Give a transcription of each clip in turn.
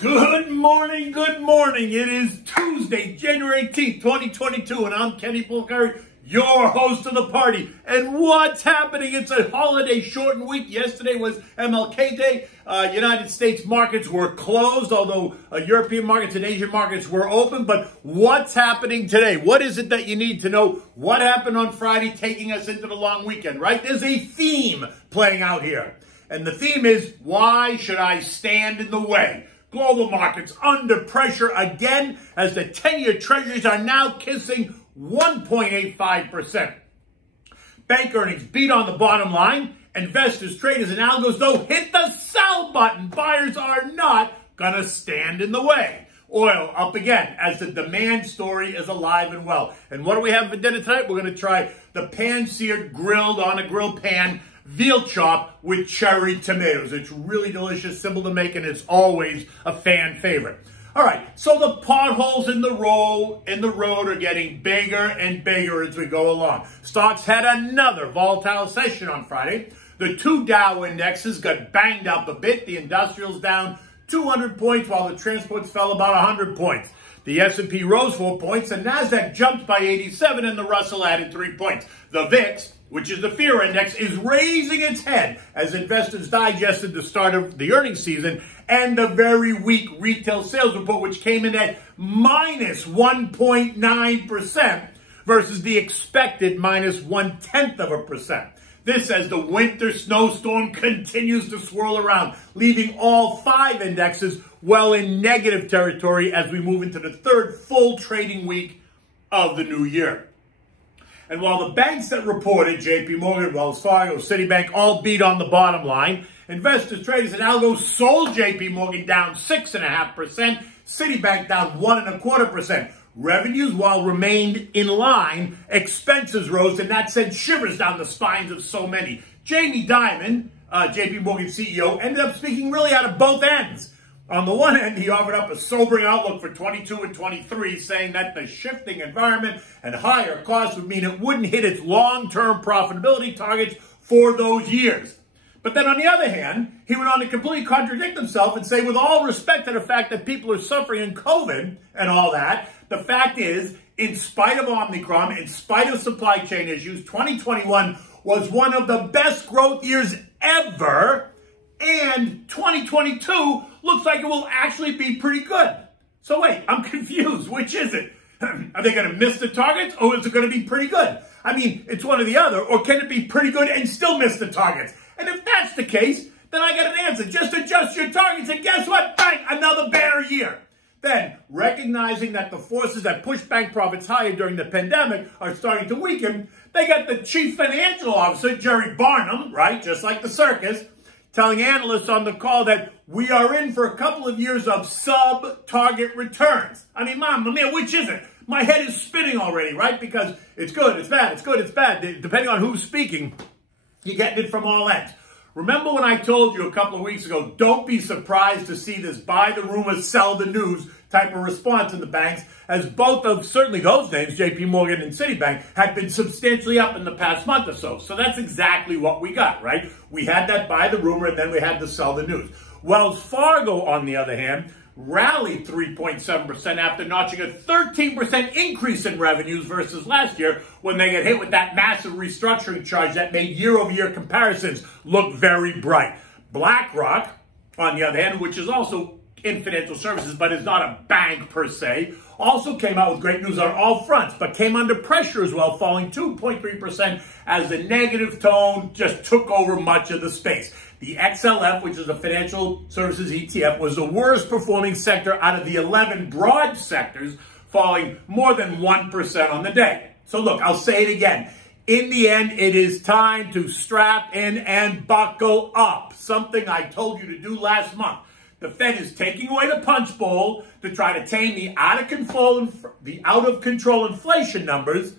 Good morning, good morning. It is Tuesday, January 18th, 2022, and I'm Kenny Pulcari, your host of the party. And what's happening? It's a holiday shortened week. Yesterday was MLK Day. United States markets were closed, although European markets and Asian markets were open. But what's happening today? What is it that you need to know? What happened on Friday taking us into the long weekend, right? There's a theme playing out here. And the theme is, why should I stand in the way? Global markets under pressure again as the 10-year treasuries are now kissing 1.85%. Bank earnings beat on the bottom line. Investors, traders, and algos, though, hit the sell button. Buyers are not going to stand in the way. Oil up again as the demand story is alive and well. And what do we have for dinner tonight? We're going to try the pan-seared grilled on a grill pan veal chop with cherry tomatoes. It's really delicious, simple to make, and it's always a fan favorite. All right, so the potholes in the road are getting bigger and bigger as we go along. Stocks had another volatile session on Friday. The two Dow indexes got banged up a bit. The industrials down 200 points, while the transports fell about 100 points. The S&P rose 4 points, the NASDAQ jumped by 87, and the Russell added 3 points. The VIX, which is the fear index, is raising its head as investors digested the start of the earnings season and the very weak retail sales report, which came in at minus 1.9% versus the expected minus 0.1%. This as the winter snowstorm continues to swirl around, leaving all 5 indexes well in negative territory as we move into the third full trading week of the new year. And while the banks that reported, JP Morgan, Wells Fargo, Citibank, all beat on the bottom line, investors, traders, and algos sold JP Morgan down 6.5%, Citibank down 1.25%. Revenues, while remained in line, expenses rose, and that sent shivers down the spines of so many. Jamie Dimon, JP Morgan CEO, ended up speaking really out of both ends. On the one end, he offered up a sobering outlook for 22 and 23, saying that the shifting environment and higher costs would mean it wouldn't hit its long-term profitability targets for those years. But then on the other hand, he went on to completely contradict himself and say, with all respect to the fact that people are suffering in COVID and all that, the fact is, in spite of Omicron, in spite of supply chain issues, 2021 was one of the best growth years ever, and 2022 looks like it will actually be pretty good. So wait, I'm confused. Which is it? Are they going to miss the targets, or is it going to be pretty good? I mean, it's one or the other, or can it be pretty good and still miss the targets? And if that's the case, then I got an answer. Just adjust your targets, and guess what? Bang! Another banner year. Then, recognizing that the forces that pushed bank profits higher during the pandemic are starting to weaken, they got the chief financial officer, Jerry Barnum, right, just like the circus, telling analysts on the call that we are in for a couple of years of sub-target returns. I mean, Mama mia, which is it? My head is spinning already, right? Because it's good, it's bad, it's good, it's bad. Depending on who's speaking, you're getting it from all ends. Remember when I told you a couple of weeks ago, don't be surprised to see this buy the rumors, sell the news type of response in the banks, as both of certainly those names, JP Morgan and Citibank, had been substantially up in the past month or so. So that's exactly what we got, right? We had that buy the rumor, and then we had to sell the news. Wells Fargo, on the other hand, rallied 3.7% after notching a 13% increase in revenues versus last year when they got hit with that massive restructuring charge that made year-over-year comparisons look very bright. BlackRock, on the other hand, which is also in financial services but is not a bank per se, also came out with great news on all fronts, but came under pressure as well, falling 2.3% as the negative tone just took over much of the space. The XLF, which is a financial services ETF, was the worst performing sector out of the 11 broad sectors, falling more than 1% on the day. So look, I'll say it again. In the end, it is time to strap in and buckle up, something I told you to do last month. The Fed is taking away the punch bowl to try to tame the out of control inflation numbers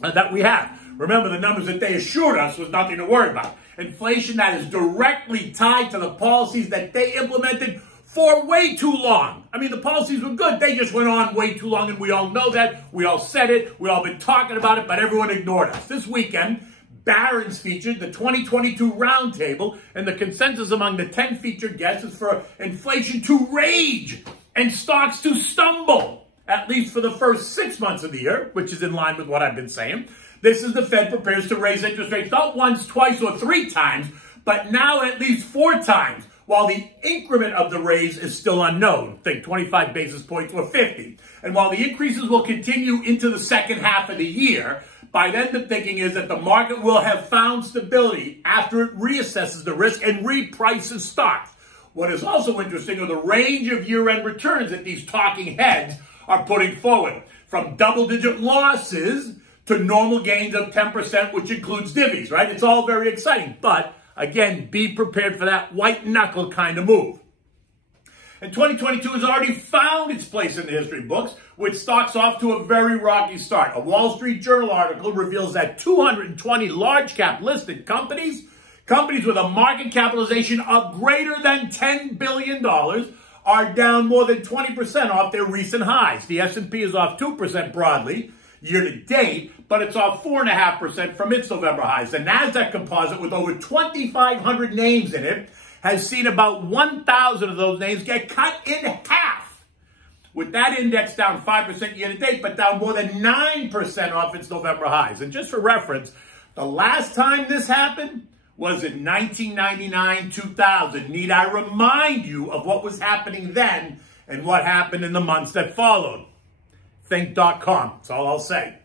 that we have. Remember, the numbers that they assured us was nothing to worry about. Inflation that is directly tied to the policies that they implemented for way too long. I mean, the policies were good. They just went on way too long, and we all know that. We all said it. We all been talking about it, but everyone ignored us. This weekend, Barron's featured the 2022 roundtable, and the consensus among the 10 featured guests is for inflation to rage and stocks to stumble, at least for the first 6 months of the year, which is in line with what I've been saying. This is the Fed prepares to raise interest rates not once, twice, or 3 times, but now at least 4 times, while the increment of the raise is still unknown. Think 25 basis points or 50. And while the increases will continue into the second half of the year, by then the thinking is that the market will have found stability after it reassesses the risk and reprices stocks. What is also interesting are the range of year-end returns that these talking heads are putting forward, from double-digit losses to normal gains of 10%, which includes divvies, right? It's all very exciting, but again, be prepared for that white knuckle kind of move. And 2022 has already found its place in the history books, with stocks off to a very rocky start. A Wall Street Journal article reveals that 220 large cap listed companies with a market capitalization of greater than $10 billion, are down more than 20% off their recent highs. The S&P is off 2% broadly year to date, but it's off 4.5% from its November highs. The NASDAQ composite, with over 2,500 names in it, has seen about 1,000 of those names get cut in half, with that index down 5% year to date, but down more than 9% off its November highs. And just for reference, the last time this happened was in 1999-2000. Need I remind you of what was happening then and what happened in the months that followed? Think.com, that's all I'll say.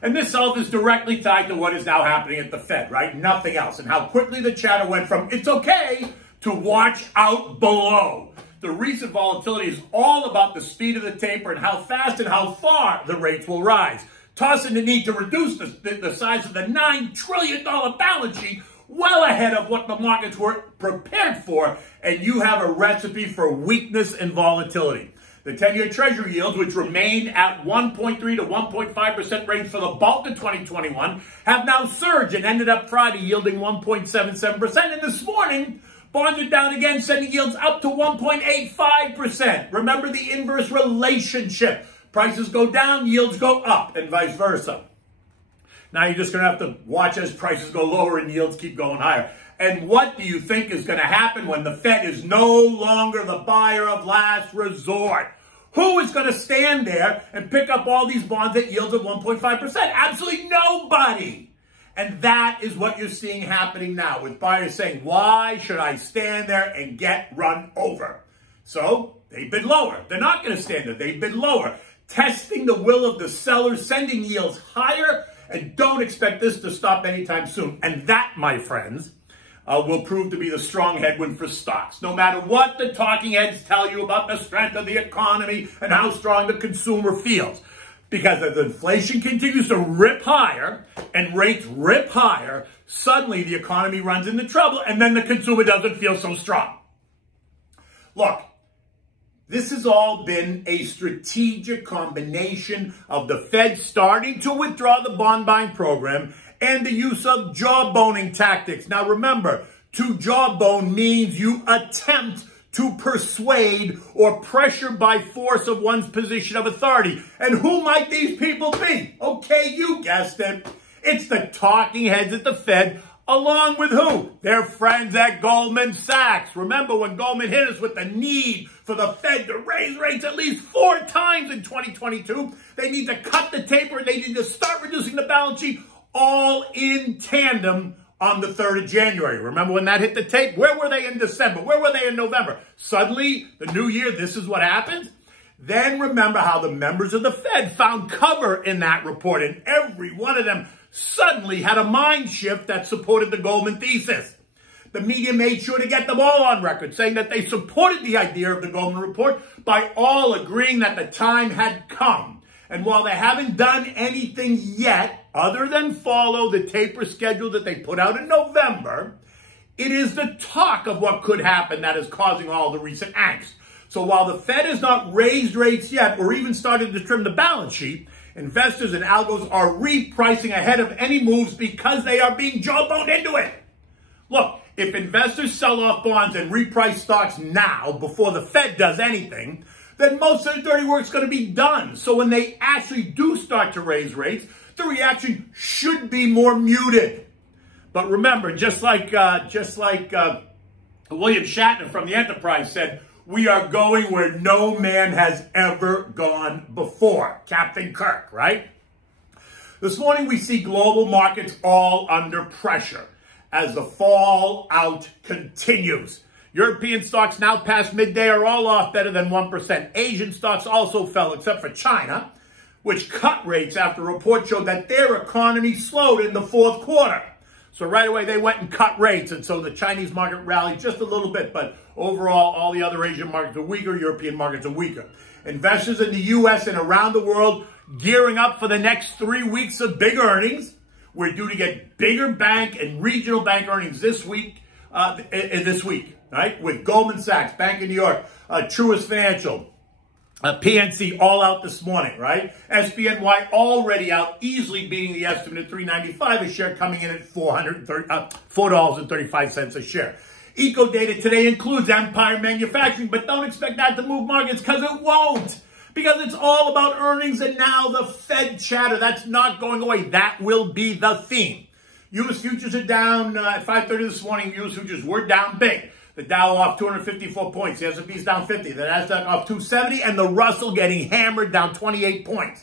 And this self is directly tied to what is now happening at the Fed, right? Nothing else. And how quickly the chatter went from it's okay to watch out below. The recent volatility is all about the speed of the taper and how fast and how far the rates will rise. Toss in the need to reduce the size of the $9 trillion balance sheet well ahead of what the markets were prepared for, and you have a recipe for weakness and volatility. The 10-year Treasury yields, which remained at 1.3 to 1.5% range for the bulk of 2021, have now surged and ended up Friday yielding 1.77%. And this morning, bonds are down again, sending yields up to 1.85%. Remember the inverse relationship. Prices go down, yields go up, and vice versa. Now you're just going to have to watch as prices go lower and yields keep going higher. And what do you think is going to happen when the Fed is no longer the buyer of last resort? Who is going to stand there and pick up all these bonds at yields of 1.5%? Absolutely nobody. And that is what you're seeing happening now, with buyers saying, why should I stand there and get run over? So they bid lower. They're not going to stand there. They bid lower, testing the will of the sellers, sending yields higher, and don't expect this to stop anytime soon. And that, my friends, will prove to be the strong headwind for stocks. No matter what the talking heads tell you about the strength of the economy and how strong the consumer feels. Because as inflation continues to rip higher and rates rip higher, suddenly the economy runs into trouble and then the consumer doesn't feel so strong. Look, this has all been a strategic combination of the Fed starting to withdraw the bond buying program and the use of jawboning tactics. Now remember, to jawbone means you attempt to persuade or pressure by force of one's position of authority. And who might these people be? Okay, you guessed it. It's the talking heads at the Fed, along with who? Their friends at Goldman Sachs. Remember when Goldman hit us with the need for the Fed to raise rates at least 4 times in 2022? They need to cut the taper. They need to start reducing the balance sheet, all in tandem on the 3rd of January. Remember when that hit the tape? Where were they in December? Where were they in November? Suddenly, the new year, this is what happened? Then remember how the members of the Fed found cover in that report, and every one of them suddenly had a mind shift that supported the Goldman thesis. The media made sure to get them all on record, saying that they supported the idea of the Goldman report by all agreeing that the time had come. And while they haven't done anything yet, other than follow the taper schedule that they put out in November, it is the talk of what could happen that is causing all the recent angst. So while the Fed has not raised rates yet or even started to trim the balance sheet, investors and algos are repricing ahead of any moves because they are being jawboned into it. Look, if investors sell off bonds and reprice stocks now before the Fed does anything, then most of the dirty work's going to be done. So when they actually do start to raise rates, the reaction should be more muted. But remember, just like William Shatner from the Enterprise said, we are going where no man has ever gone before. Captain Kirk, right? This morning, we see global markets all under pressure as the fallout continues. European stocks now past midday are all off better than 1%. Asian stocks also fell, except for China, which cut rates after a report showed that their economy slowed in the fourth quarter. So right away, they went and cut rates, and so the Chinese market rallied just a little bit, but overall, all the other Asian markets are weaker, European markets are weaker. Investors in the U.S. and around the world gearing up for the next 3 weeks of big earnings. We're due to get bigger bank and regional bank earnings this week, right? With Goldman Sachs, Bank of New York, Truist Financial, PNC all out this morning, right? SBNY already out, easily beating the estimate at $3.95 a share, coming in at $4.35 a share. Eco data today includes Empire Manufacturing, but don't expect that to move markets because it won't. Because it's all about earnings and now the Fed chatter. That's not going away. That will be the theme. U.S. futures are down at 5:30 this morning. U.S. futures were down big. The Dow off 254 points. The S&P's down 50. The Nasdaq off 270. And the Russell getting hammered down 28 points.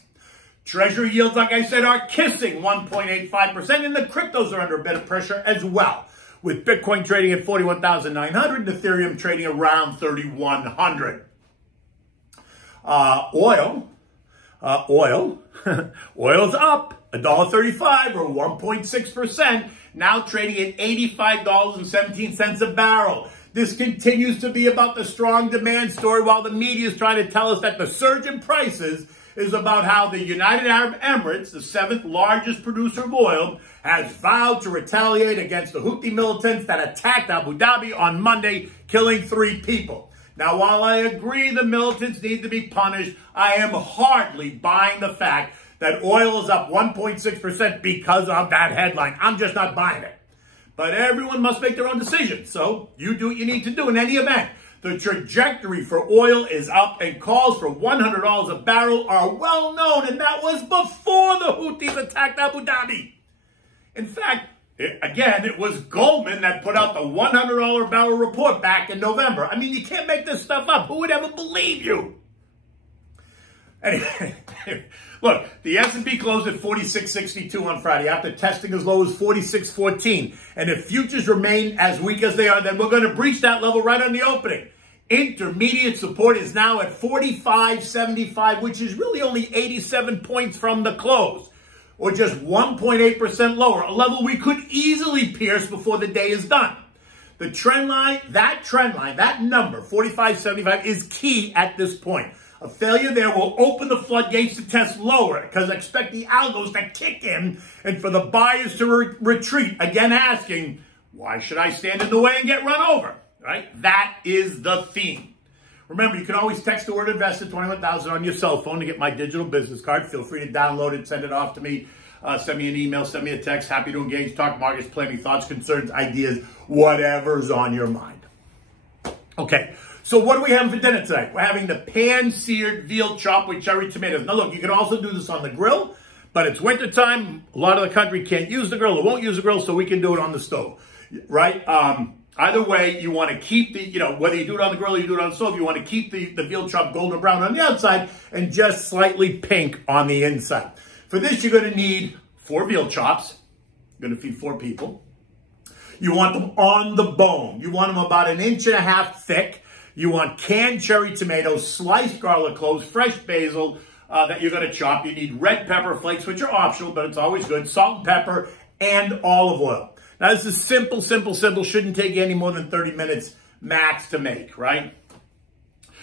Treasury yields, like I said, are kissing 1.85%. And the cryptos are under a bit of pressure as well, with Bitcoin trading at 41,900 and Ethereum trading around 3,100. Oil's up $1.35 or 1.6%, now trading at $85.17 a barrel. This continues to be about the strong demand story, while the media is trying to tell us that the surge in prices is about how the United Arab Emirates, the 7th largest producer of oil, has vowed to retaliate against the Houthi militants that attacked Abu Dhabi on Monday, killing 3 people. Now, while I agree the militants need to be punished, I am hardly buying the fact that oil is up 1.6% because of that headline. I'm just not buying it. But everyone must make their own decision. So you do what you need to do in any event. The trajectory for oil is up, and calls for $100 a barrel are well known, and that was before the Houthis attacked Abu Dhabi. In fact, again, it was Goldman that put out the $100 barrel report back in November. I mean, you can't make this stuff up. Who would ever believe you? Anyway, look, the S&P closed at 46.62 on Friday after testing as low as 46.14. And if futures remain as weak as they are, then we're going to breach that level right on the opening. Intermediate support is now at 45.75, which is really only 87 points from the close, or just 1.8% lower, a level we could easily pierce before the day is done. The trend line, that number, 45.75, is key at this point. A failure there will open the floodgates to test lower, because expect the algos to kick in and for the buyers to retreat, again asking, why should I stand in the way and get run over? Right? That is the theme. Remember, you can always text the word invest at 21,000 on your cell phone to get my digital business card. Feel free to download it, send it off to me, send me an email, send me a text. Happy to engage, talk markets, play me thoughts, concerns, ideas, whatever's on your mind. Okay, so what are we having for dinner tonight? We're having the pan-seared veal chop with cherry tomatoes. Now look, you can also do this on the grill, but it's wintertime. A lot of the country can't use the grill or won't use the grill, so we can do it on the stove, right? Either way, you want to keep the, whether you do it on the grill or you do it on the stove, you want to keep the veal chop golden brown on the outside and just slightly pink on the inside. For this, you're going to need 4 veal chops. You're going to feed 4 people. You want them on the bone. You want them about 1.5 inches thick. You want canned cherry tomatoes, sliced garlic cloves, fresh basil that you're going to chop. You need red pepper flakes, which are optional, but it's always good, salt and pepper, and olive oil. Now, this is simple, shouldn't take you any more than 30 minutes max to make, right?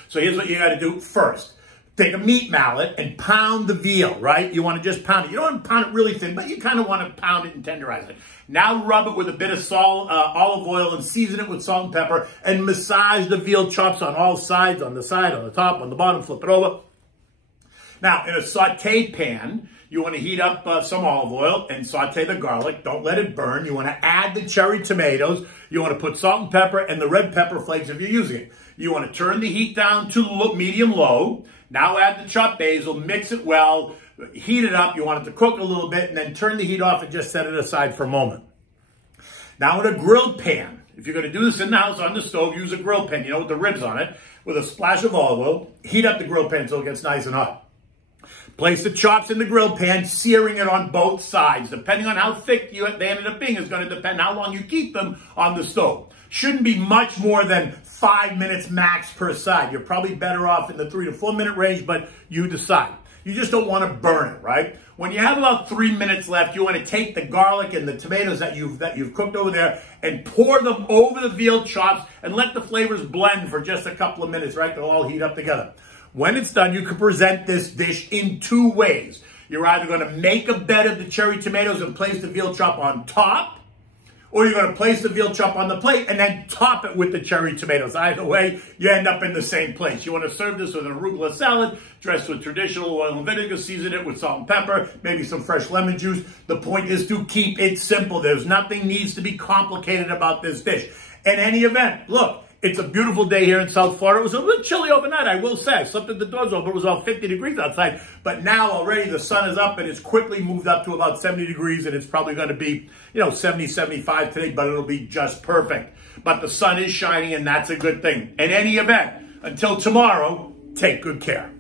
So here's what you got to do first. Take a meat mallet and pound the veal, right? You want to just pound it. You don't want to pound it really thin, but you kind of want to pound it and tenderize it. Now rub it with a bit of salt, olive oil, and season it with salt and pepper, and massage the veal chops on all sides, on the side, on the top, on the bottom, flip it over. Now, in a saute pan, You want to heat up some olive oil and saute the garlic. Don't let it burn. You want to add the cherry tomatoes. You want to put salt and pepper and the red pepper flakes if you're using it. You want to turn the heat down to medium-low. Now add the chopped basil, mix it well, heat it up. You want it to cook a little bit, and then turn the heat off and just set it aside for a moment. Now in a grilled pan, if you're going to do this in the house on the stove, use a grill pan, with the ribs on it, with a splash of olive oil. Heat up the grill pan until it gets nice and hot. Place the chops in the grill pan, searing it on both sides. Depending on how thick they ended up being is going to depend how long you keep them on the stove. Shouldn't be much more than 5 minutes max per side. You're probably better off in the 3 to 4 minute range, but you decide. You just don't want to burn it, right? When you have about 3 minutes left, you want to take the garlic and the tomatoes that you've cooked over there and pour them over the veal chops and let the flavors blend for just a couple of minutes, right? They'll all heat up together. When it's done, you can present this dish in 2 ways. You're either going to make a bed of the cherry tomatoes and place the veal chop on top, or you're going to place the veal chop on the plate and then top it with the cherry tomatoes. Either way, you end up in the same place. You want to serve this with an arugula salad, dressed with traditional oil and vinegar, season it with salt and pepper, maybe some fresh lemon juice. The point is to keep it simple. There's nothing needs to be complicated about this dish. In any event, look, it's a beautiful day here in South Florida. It was a little chilly overnight, I will say. I slept at the doors open. It was about 50 degrees outside. But now already the sun is up and it's quickly moved up to about 70 degrees. And it's probably going to be, 70, 75 today, but it'll be just perfect. But the sun is shining and that's a good thing. In any event, until tomorrow, take good care.